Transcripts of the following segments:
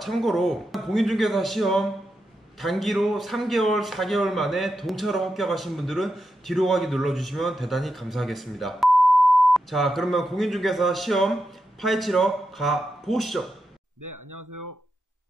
참고로 공인중개사 시험 단기로 3개월, 4개월 만에 동차로 합격하신 분들은 뒤로 가기 눌러주시면 대단히 감사하겠습니다. 자, 그러면 공인중개사 시험 파헤치러 가보시죠. 네, 안녕하세요.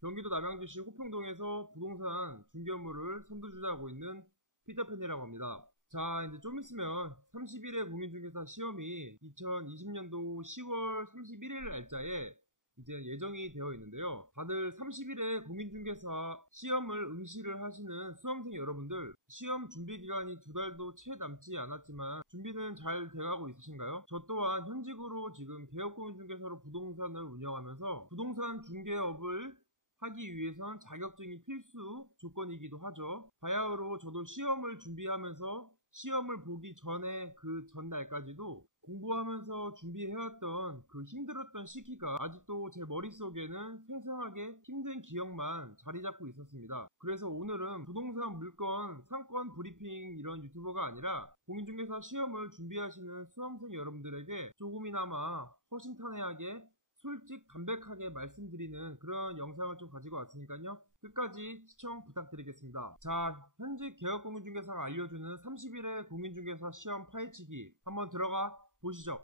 경기도 남양주시 호평동에서 부동산 중개 업무를 선두주자하고 있는 피터팬이라고 합니다. 자, 이제 좀 있으면 30일에 공인중개사 시험이 2020년도 10월 31일 날짜에 이제 예정이 되어 있는데요. 다들 30일에 공인중개사 시험을 응시를 하시는 수험생 여러분들, 시험 준비 기간이 2달도 채 남지 않았지만 준비는 잘 돼가고 있으신가요? 저 또한 현직으로 지금 개업공인중개사로 부동산을 운영하면서 부동산 중개업을 하기 위해선 자격증이 필수 조건이기도 하죠. 바야흐로 저도 시험을 준비하면서 시험을 보기 전에 그 전날까지도 공부하면서 준비해왔던 그 힘들었던 시기가 아직도 제 머릿속에는 생생하게 힘든 기억만 자리 잡고 있었습니다. 그래서 오늘은 부동산 물건 상권 브리핑 이런 유튜버가 아니라 공인중개사 시험을 준비하시는 수험생 여러분들에게 조금이나마 허심탄회하게 솔직 담백하게 말씀드리는 그런 영상을 좀 가지고 왔으니까요, 끝까지 시청 부탁드리겠습니다. 자, 현직 개업공인중개사가 알려주는 30일의 공인중개사 시험 파헤치기 한번 들어가 보시죠.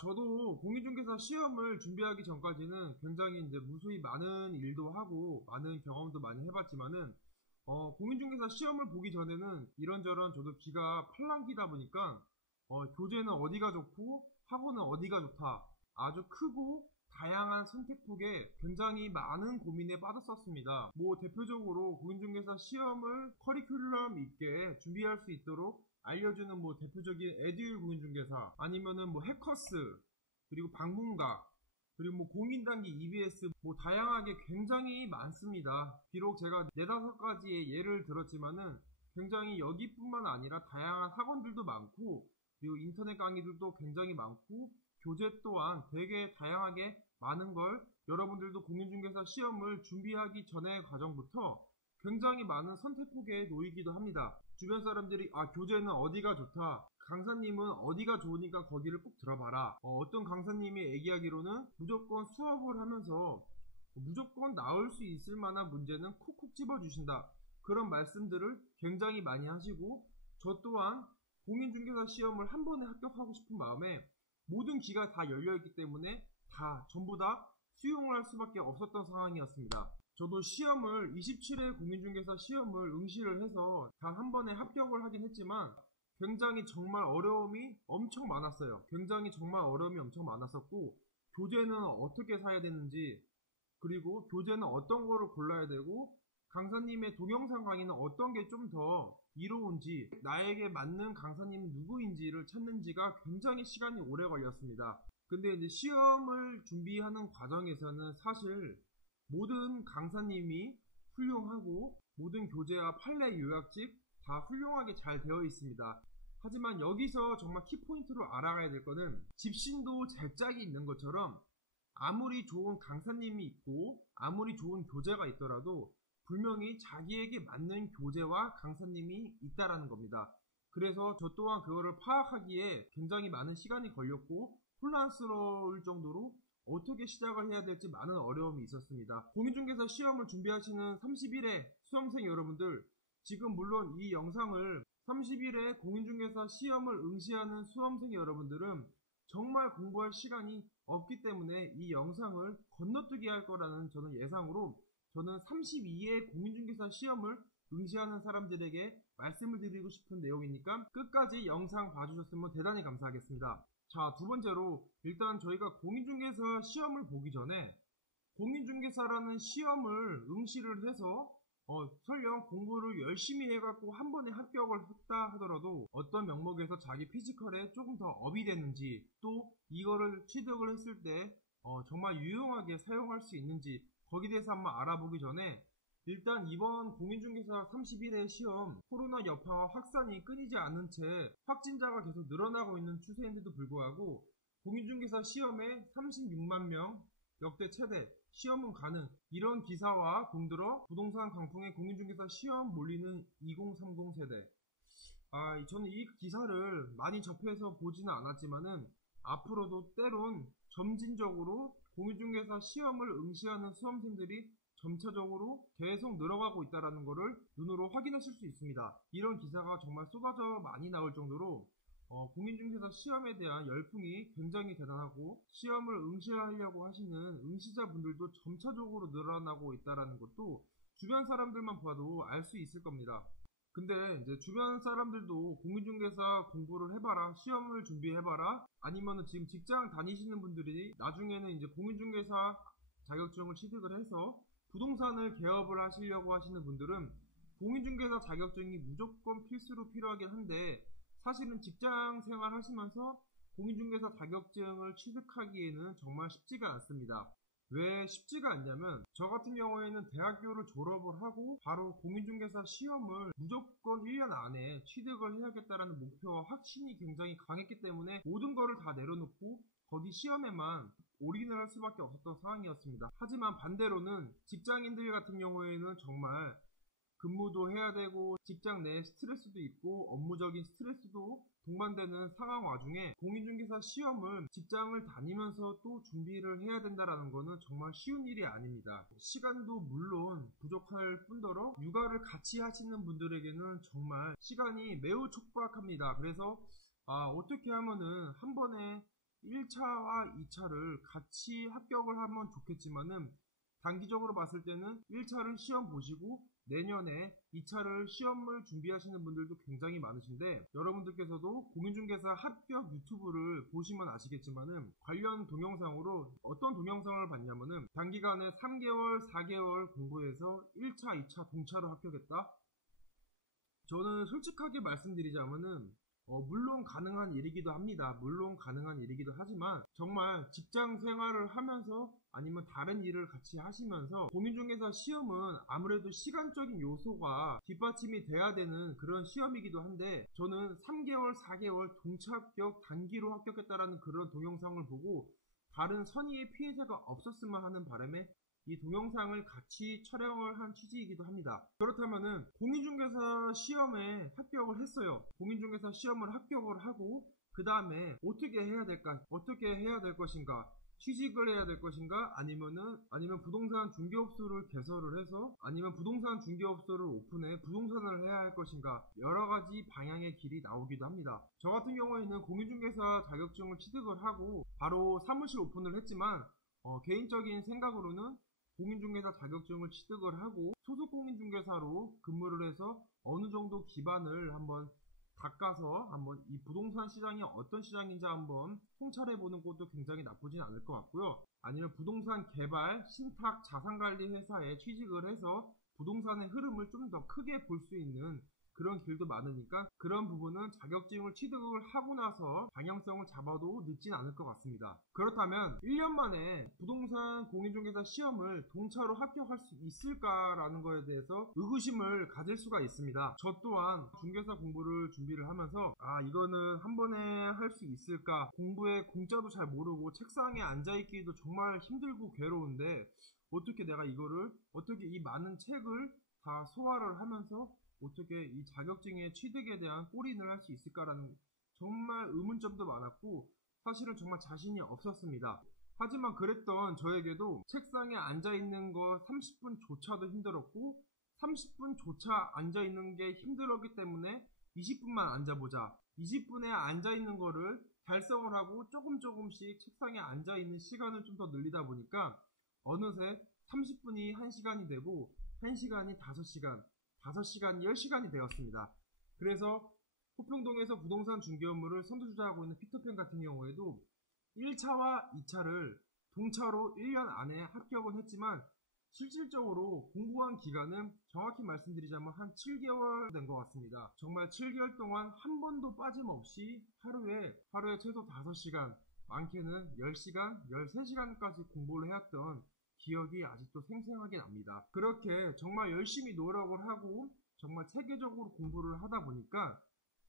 저도 공인중개사 시험을 준비하기 전까지는 굉장히 이제 무수히 많은 일도 하고 많은 경험도 많이 해봤지만은 공인중개사 시험을 보기 전에는 이런저런 저도 기가 팔랑기다 보니까 교재는 어디가 좋고 학원은 어디가 좋다, 아주 크고 다양한 선택폭에 굉장히 많은 고민에 빠졌었습니다. 대표적으로 공인중개사 시험을 커리큘럼 있게 준비할 수 있도록 알려주는 대표적인 에듀윌 공인중개사, 아니면은 해커스, 그리고 방문가, 그리고 공인단기 EBS, 다양하게 굉장히 많습니다. 비록 제가 4-5가지의 예를 들었지만은 굉장히 여기뿐만 아니라 다양한 학원들도 많고, 그리고 인터넷 강의들도 굉장히 많고, 교재 또한 되게 다양하게 많은 걸 여러분들도 공인중개사 시험을 준비하기 전의 과정부터 굉장히 많은 선택폭에 놓이기도 합니다. 주변 사람들이 교재는 어디가 좋다, 강사님은 어디가 좋으니까 거기를 꼭 들어봐라, 어떤 강사님이 얘기하기로는 무조건 수업을 하면서 무조건 나올 수 있을 만한 문제는 콕콕 집어주신다, 그런 말씀들을 굉장히 많이 하시고, 저 또한 공인중개사 시험을 한 번에 합격하고 싶은 마음에 모든 기가 다 열려있기 때문에 전부 다 수용을 할 수밖에 없었던 상황이었습니다. 저도 시험을 27회 공인중개사 시험을 응시를 해서 단 한 번에 합격을 하긴 했지만 굉장히 정말 어려움이 엄청 많았어요. 굉장히 정말 어려움이 엄청 많았었고, 교재는 어떻게 사야 되는지, 그리고 교재는 어떤 거를 골라야 되고, 강사님의 동영상 강의는 어떤 게 좀 더 이로운지, 나에게 맞는 강사님은 누구인지를 찾는지가 굉장히 시간이 오래 걸렸습니다. 근데 이제 시험을 준비하는 과정에서는 사실 모든 강사님이 훌륭하고 모든 교재와 판례 요약집 다 훌륭하게 잘 되어 있습니다. 하지만 여기서 정말 키포인트로 알아가야 될 거는, 집신도 제 짝이 있는 것처럼 아무리 좋은 강사님이 있고 아무리 좋은 교재가 있더라도 분명히 자기에게 맞는 교재와 강사님이 있다라는 겁니다. 그래서 저 또한 그거를 파악하기에 굉장히 많은 시간이 걸렸고 혼란스러울 정도로 어떻게 시작을 해야 될지 많은 어려움이 있었습니다. 공인중개사 시험을 준비하시는 30일의 수험생 여러분들, 지금 물론 이 영상을 30일에 공인중개사 시험을 응시하는 수험생 여러분들은 정말 공부할 시간이 없기 때문에 이 영상을 건너뛰기 할 거라는 저는 예상으로, 저는 32회 공인중개사 시험을 응시하는 사람들에게 말씀을 드리고 싶은 내용이니까 끝까지 영상 봐주셨으면 대단히 감사하겠습니다. 자, 두 번째로, 일단 저희가 공인중개사 시험을 보기 전에 공인중개사라는 시험을 응시를 해서 설령 공부를 열심히 해갖고 한 번에 합격을 했다 하더라도 어떤 명목에서 자기 피지컬에 조금 더 업이 됐는지, 또 이거를 취득을 했을 때 정말 유용하게 사용할 수 있는지, 거기에 대해서 한번 알아보기 전에, 일단 이번 공인중개사 31회 시험, 코로나 여파와 확산이 끊이지 않은 채 확진자가 계속 늘어나고 있는 추세인데도 불구하고 공인중개사 시험에 36만 명, 역대 최대, 시험은 가능, 이런 기사와 동들어 부동산 강풍에 공인중개사 시험 몰리는 2030 세대. 저는 이 기사를 많이 접해서 보지는 않았지만은 앞으로도 때론 점진적으로 공인중개사 시험을 응시하는 수험생들이 점차적으로 계속 늘어가고 있다는 것을 눈으로 확인하실 수 있습니다. 이런 기사가 정말 쏟아져 많이 나올 정도로 공인중개사 시험에 대한 열풍이 굉장히 대단하고 시험을 응시하려고 하시는 응시자분들도 점차적으로 늘어나고 있다는 것도 주변 사람들만 봐도 알 수 있을 겁니다. 근데 이제 주변 사람들도 공인중개사 공부를 해봐라, 시험을 준비해봐라, 아니면은 지금 직장 다니시는 분들이 나중에는 이제 공인중개사 자격증을 취득을 해서 부동산을 개업을 하시려고 하시는 분들은 공인중개사 자격증이 무조건 필수로 필요하긴 한데 사실은 직장 생활 하시면서 공인중개사 자격증을 취득하기에는 정말 쉽지가 않습니다. 왜 쉽지가 않냐면 저 같은 경우에는 대학교를 졸업을 하고 바로 공인중개사 시험을 무조건 1년 안에 취득을 해야겠다라는 목표와 확신이 굉장히 강했기 때문에 모든 거를 다 내려놓고 거기 시험에만 올인을 할 수밖에 없었던 상황이었습니다. 하지만 반대로는 직장인들 같은 경우에는 정말 근무도 해야 되고 직장 내 스트레스도 있고 업무적인 스트레스도 동반되는 상황 와중에 공인중개사 시험을 직장을 다니면서 또 준비를 해야 된다는 거는 정말 쉬운 일이 아닙니다. 시간도 물론 부족할 뿐더러 육아를 같이 하시는 분들에게는 정말 시간이 매우 촉박합니다. 그래서 어떻게 하면은 한 번에 1차와 2차를 같이 합격을 하면 좋겠지만은 단기적으로 봤을 때는 1차를 시험 보시고 내년에 2차를 시험을 준비하시는 분들도 굉장히 많으신데 여러분들께서도 공인중개사 합격 유튜브를 보시면 아시겠지만은 관련 동영상으로 어떤 동영상을 봤냐면은 단기간에 3개월, 4개월 공부해서 1차, 2차 동차로 합격했다? 저는 솔직하게 말씀드리자면은 물론 가능한 일이기도 합니다. 물론 가능한 일이기도 하지만 정말 직장 생활을 하면서 아니면 다른 일을 같이 하시면서 공인중개사 시험은 아무래도 시간적인 요소가 뒷받침이 돼야 되는 그런 시험이기도 한데 저는 3개월, 4개월 동차 합격, 단기로 합격했다라는 그런 동영상을 보고 다른 선의의 피해자가 없었으면 하는 바람에 이 동영상을 같이 촬영을 한 취지이기도 합니다. 그렇다면은 공인중개사 시험에 합격을 했어요. 공인중개사 시험을 합격을 하고 그 다음에 어떻게 해야 될까? 어떻게 해야 될 것인가? 취직을 해야 될 것인가? 아니면 부동산 중개업소를 개설을 해서 아니면 부동산 중개업소를 오픈해 부동산을 해야 할 것인가? 여러 가지 방향의 길이 나오기도 합니다. 저 같은 경우에는 공인중개사 자격증을 취득을 하고 바로 사무실 오픈을 했지만 개인적인 생각으로는 공인중개사 자격증을 취득을 하고 소속 공인중개사로 근무를 해서 어느 정도 기반을 한번 닦아서 한번 이 부동산 시장이 어떤 시장인지 한번 통찰해보는 것도 굉장히 나쁘진 않을 것 같고요. 아니면 부동산 개발, 신탁, 자산관리 회사에 취직을 해서 부동산의 흐름을 좀 더 크게 볼 수 있는 그런 길도 많으니까 그런 부분은 자격증을 취득을 하고 나서 방향성을 잡아도 늦진 않을 것 같습니다. 그렇다면 1년 만에 부동산 공인중개사 시험을 동차로 합격할 수 있을까라는 거에 대해서 의구심을 가질 수가 있습니다. 저 또한 중개사 공부를 준비를 하면서 이거는 한 번에 할 수 있을까, 공부에 공짜도 잘 모르고 책상에 앉아있기도 정말 힘들고 괴로운데 어떻게 내가 이거를 어떻게 이 많은 책을 다 소화를 하면서 어떻게 이 자격증의 취득에 대한 골인을 할 수 있을까라는 정말 의문점도 많았고 사실은 정말 자신이 없었습니다. 하지만 그랬던 저에게도 책상에 앉아있는 거 30분조차도 힘들었고 30분조차 앉아있는 게 힘들었기 때문에 20분만 앉아보자. 20분에 앉아있는 거를 달성을 하고 조금씩 책상에 앉아있는 시간을 좀 더 늘리다 보니까 어느새 30분이 1시간이 되고 1시간이 5시간 5시간, 10시간이 되었습니다. 그래서 호평동에서 부동산 중개 업무를 선두주자하고 있는 피터팬 같은 경우에도 1차와 2차를 동차로 1년 안에 합격은 했지만 실질적으로 공부한 기간은 정확히 말씀드리자면 한 7개월 된 것 같습니다. 정말 7개월 동안 한 번도 빠짐없이 하루에 최소 5시간, 많게는 10시간, 13시간까지 공부를 해왔던 기억이 아직도 생생하게 납니다. 그렇게 정말 열심히 노력을 하고 정말 체계적으로 공부를 하다 보니까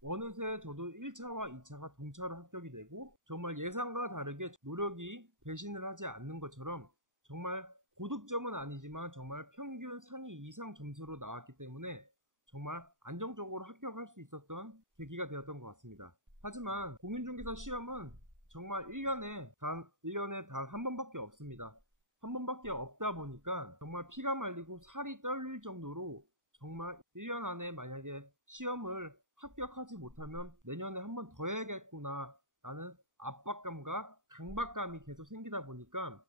어느새 저도 1차와 2차가 동차로 합격이 되고 정말 예상과 다르게 노력이 배신을 하지 않는 것처럼 정말 고득점은 아니지만 정말 평균 상위 이상 점수로 나왔기 때문에 정말 안정적으로 합격할 수 있었던 계기가 되었던 것 같습니다. 하지만 공인중개사 시험은 정말 1년에 단 한 번밖에 없습니다. 한 번밖에 없다 보니까 정말 피가 말리고 살이 떨릴 정도로 정말 1년 안에 만약에 시험을 합격하지 못하면 내년에 한 번 더 해야겠구나 라는 압박감과 강박감이 계속 생기다 보니까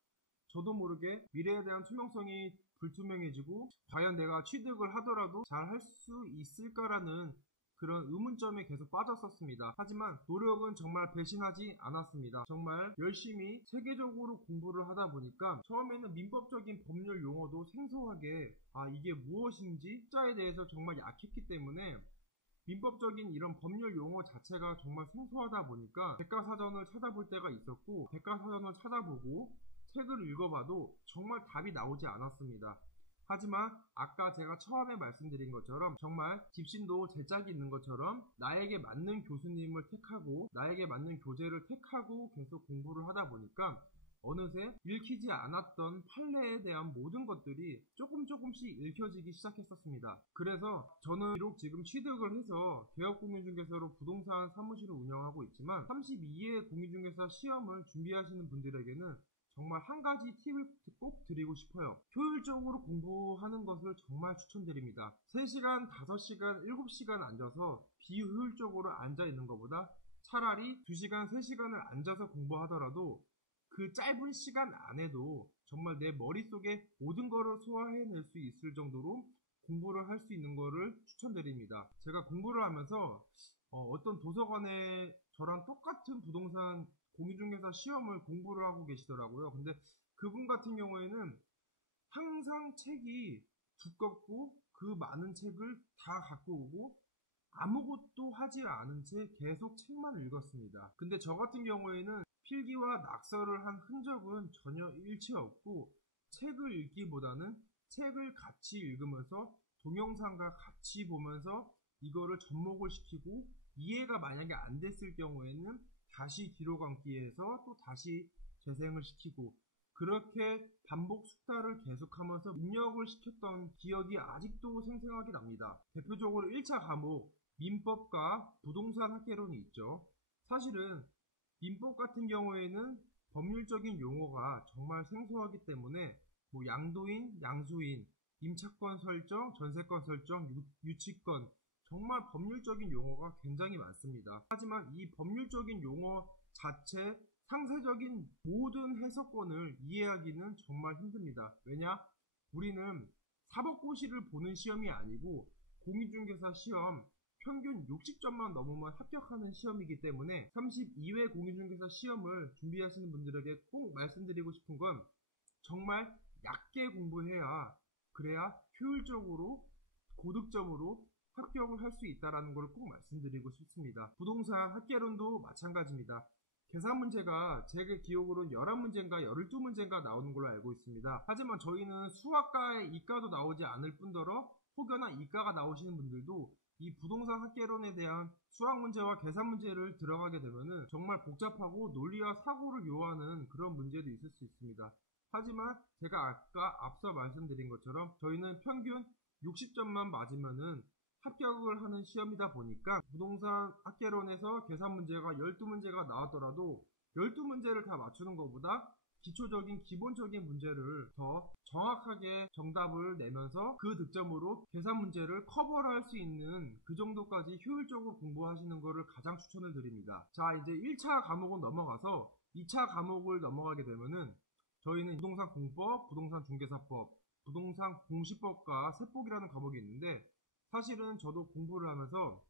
저도 모르게 미래에 대한 투명성이 불투명해지고 과연 내가 취득을 하더라도 잘 할 수 있을까라는 그런 의문점에 계속 빠졌었습니다. 하지만 노력은 정말 배신하지 않았습니다. 정말 열심히 세계적으로 공부를 하다 보니까 처음에는 민법적인 법률 용어도 생소하게 이게 무엇인지 숫자에 대해서 정말 약했기 때문에 민법적인 이런 법률 용어 자체가 정말 생소하다 보니까 백과사전을 찾아볼 때가 있었고 백과사전을 찾아보고 책을 읽어봐도 정말 답이 나오지 않았습니다. 하지만 아까 제가 처음에 말씀드린 것처럼 정말 집신도 제 짝이 있는 것처럼 나에게 맞는 교수님을 택하고 나에게 맞는 교재를 택하고 계속 공부를 하다 보니까 어느새 읽히지 않았던 판례에 대한 모든 것들이 조금씩 읽혀지기 시작했었습니다. 그래서 저는 비록 지금 취득을 해서 개업공인중개사로 부동산 사무실을 운영하고 있지만 32회 공인중개사 시험을 준비하시는 분들에게는 정말 한 가지 팁을 꼭 드리고 싶어요. 효율적으로 공부하는 것을 정말 추천드립니다. 3시간, 5시간, 7시간 앉아서 비효율적으로 앉아있는 것보다 차라리 2시간, 3시간을 앉아서 공부하더라도 그 짧은 시간 안에도 정말 내 머릿속에 모든 것을 소화해낼 수 있을 정도로 공부를 할 수 있는 것을 추천드립니다. 제가 공부를 하면서 어떤 도서관에 저랑 똑같은 부동산 공인중개사 시험을 공부를 하고 계시더라고요. 근데 그분 같은 경우에는 항상 책이 두껍고 그 많은 책을 다 갖고 오고 아무것도 하지 않은 채 계속 책만 읽었습니다. 근데 저 같은 경우에는 필기와 낙서를 한 흔적은 전혀 일체 없고 책을 읽기보다는 책을 같이 읽으면서 동영상과 같이 보면서 이거를 접목을 시키고 이해가 만약에 안 됐을 경우에는 다시 뒤로 감기해서 또 다시 재생을 시키고 그렇게 반복 숙달을 계속하면서 입력을 시켰던 기억이 아직도 생생하게 납니다. 대표적으로 1차 과목 민법과 부동산 학개론이 있죠. 사실은 민법 같은 경우에는 법률적인 용어가 정말 생소하기 때문에 양도인, 양수인, 임차권 설정, 전세권 설정, 유치권 정말 법률적인 용어가 굉장히 많습니다. 하지만 이 법률적인 용어 자체 상세적인 모든 해석권을 이해하기는 정말 힘듭니다. 왜냐? 우리는 사법고시를 보는 시험이 아니고 공인중개사 시험 평균 60점만 넘으면 합격하는 시험이기 때문에 32회 공인중개사 시험을 준비하시는 분들에게 꼭 말씀드리고 싶은 건 정말 얕게 공부해야 그래야 효율적으로 고득점으로 합격을 할 수 있다는 걸 꼭 말씀드리고 싶습니다. 부동산 학개론도 마찬가지입니다. 계산 문제가 제 기억으로는 11문제인가 12문제인가 나오는 걸로 알고 있습니다. 하지만 저희는 수학과에 이과도 나오지 않을 뿐더러 혹여나 이과가 나오시는 분들도 이 부동산 학개론에 대한 수학 문제와 계산 문제를 들어가게 되면은 정말 복잡하고 논리와 사고를 요하는 그런 문제도 있을 수 있습니다. 하지만 제가 아까 앞서 말씀드린 것처럼 저희는 평균 60점만 맞으면은 합격을 하는 시험이다 보니까 부동산 학개론에서 계산 문제가 12문제가 나왔더라도 12문제를 다 맞추는 것보다 기초적인 기본적인 문제를 더 정확하게 정답을 내면서 그 득점으로 계산 문제를 커버를 할 수 있는 그 정도까지 효율적으로 공부하시는 것을 가장 추천을 드립니다. 자, 이제 1차 과목은 넘어가서 2차 과목을 넘어가게 되면은 저희는 부동산 공법, 부동산 중개사법, 부동산 공시법과 세법이라는 과목이 있는데 사실은 저도 공부를 하면서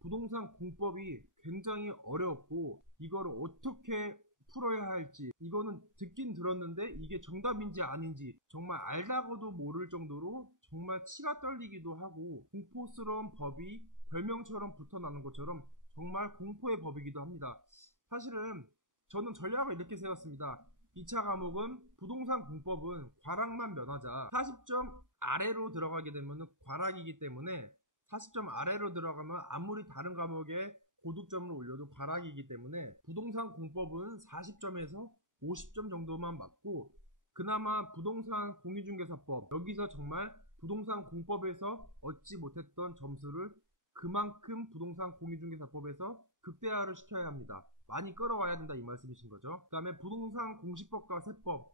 부동산 공법이 굉장히 어려웠고 이거를 어떻게 풀어야 할지 이거는 듣긴 들었는데 이게 정답인지 아닌지 정말 알다가도 모를 정도로 정말 치가 떨리기도 하고 공포스러운 법이 별명처럼 붙어나는 것처럼 정말 공포의 법이기도 합니다. 사실은 저는 전략을 이렇게 세웠습니다. 2차 과목은 부동산 공법은 과락만 면하자 40점 아래로 들어가게 되면 과락이기 때문에 40점 아래로 들어가면 아무리 다른 과목에 고득점을 올려도 과락이기 때문에 부동산 공법은 40점에서 50점 정도만 맞고 그나마 부동산 공인중개사법 여기서 정말 부동산 공법에서 얻지 못했던 점수를 그만큼 부동산 공인중개사법에서 극대화를 시켜야 합니다. 많이 끌어와야 된다 이 말씀이신 거죠. 그 다음에 부동산 공시법과 세법,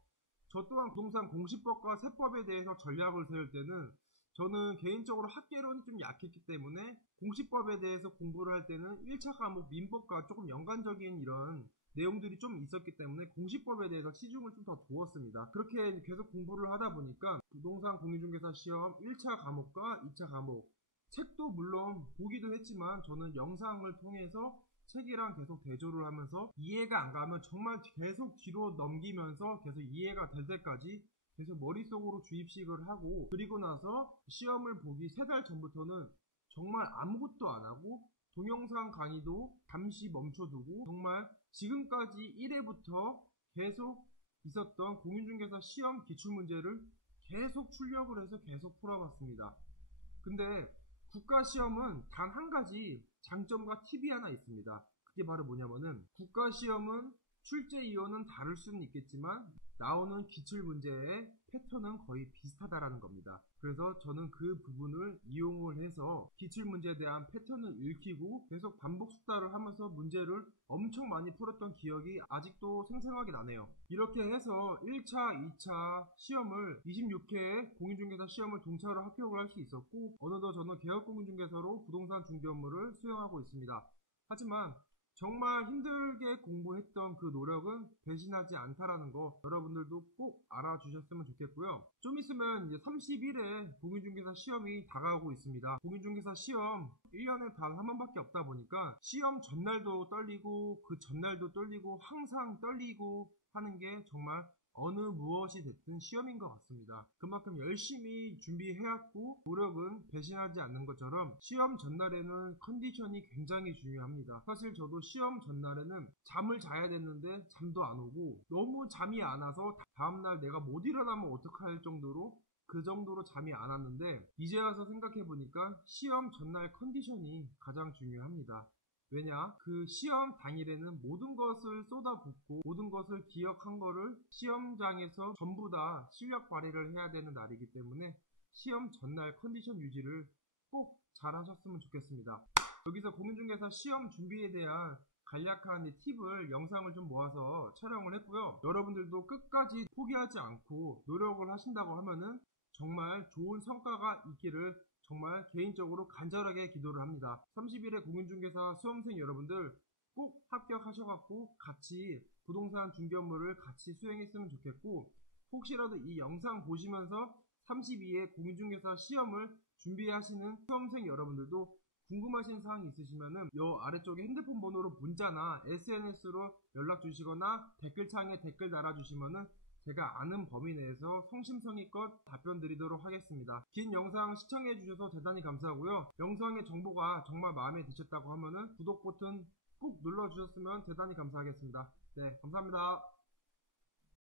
저 또한 부동산 공시법과 세법에 대해서 전략을 세울 때는 저는 개인적으로 학계론이 좀 약했기 때문에 공시법에 대해서 공부를 할 때는 1차 과목 민법과 조금 연관적인 이런 내용들이 좀 있었기 때문에 공시법에 대해서 치중을 좀 더 두었습니다. 그렇게 계속 공부를 하다 보니까 부동산 공인중개사 시험 1차 과목과 2차 과목, 책도 물론 보기도 했지만 저는 영상을 통해서 책이랑 계속 대조를 하면서 이해가 안 가면 정말 계속 뒤로 넘기면서 계속 이해가 될 때까지 계속 머릿속으로 주입식을 하고, 그리고 나서 시험을 보기 3달 전부터는 정말 아무것도 안 하고 동영상 강의도 잠시 멈춰두고 정말 지금까지 1회부터 계속 있었던 공인중개사 시험 기출문제를 계속 출력을 해서 계속 풀어봤습니다. 근데 국가시험은 단 한 가지 장점과 팁이 하나 있습니다. 그게 바로 뭐냐면은, 국가시험은 출제위원은 다를 수는 있겠지만 나오는 기출문제의 패턴은 거의 비슷하다라는 겁니다. 그래서 저는 그 부분을 이용을 해서 기출문제에 대한 패턴을 읽히고 계속 반복 숙달을 하면서 문제를 엄청 많이 풀었던 기억이 아직도 생생하게 나네요. 이렇게 해서 1차, 2차 시험을 26회의 공인중개사 시험을 동차로 합격을 할 수 있었고, 어느덧 저는 개업공인중개사로 부동산 중개 업무를 수행하고 있습니다. 하지만 정말 힘들게 공부했던 그 노력은 배신하지 않다라는 거 여러분들도 꼭 알아주셨으면 좋겠고요. 좀 있으면 이제 30일에 공인중개사 시험이 다가오고 있습니다. 공인중개사 시험 1년에 단 한 번밖에 없다 보니까 시험 전날도 떨리고 그 전날도 떨리고 항상 떨리고 하는 게 정말 어느 무엇이 됐든 시험인 것 같습니다. 그만큼 열심히 준비해왔고 노력은 배신하지 않는 것처럼 시험 전날에는 컨디션이 굉장히 중요합니다. 사실 저도 시험 전날에는 잠을 자야 됐는데 잠도 안 오고 너무 잠이 안 와서 다음날 내가 못 일어나면 어떡할 정도로 그 정도로 잠이 안 왔는데, 이제 와서 생각해보니까 시험 전날 컨디션이 가장 중요합니다. 왜냐? 그 시험 당일에는 모든 것을 쏟아붓고 모든 것을 기억한 거를 시험장에서 전부 다 실력 발휘를 해야 되는 날이기 때문에 시험 전날 컨디션 유지를 꼭 잘 하셨으면 좋겠습니다. 여기서 공인중개사 시험 준비에 대한 간략한 팁을 영상을 좀 모아서 촬영을 했고요. 여러분들도 끝까지 포기하지 않고 노력을 하신다고 하면은 정말 좋은 성과가 있기를 정말 개인적으로 간절하게 기도를 합니다. 30일의 공인중개사 수험생 여러분들 꼭 합격하셔갖고 같이 부동산 중개 업무를 같이 수행했으면 좋겠고, 혹시라도 이 영상 보시면서 32회 공인중개사 시험을 준비하시는 수험생 여러분들도 궁금하신 사항이 있으시면은 요 아래쪽에 핸드폰 번호로 문자나 SNS로 연락 주시거나 댓글창에 댓글 달아주시면은 제가 아는 범위 내에서 성심성의껏 답변 드리도록 하겠습니다. 긴 영상 시청해 주셔서 대단히 감사하고요. 영상의 정보가 정말 마음에 드셨다고 하면은 구독 버튼 꼭 눌러 주셨으면 대단히 감사하겠습니다. 네, 감사합니다.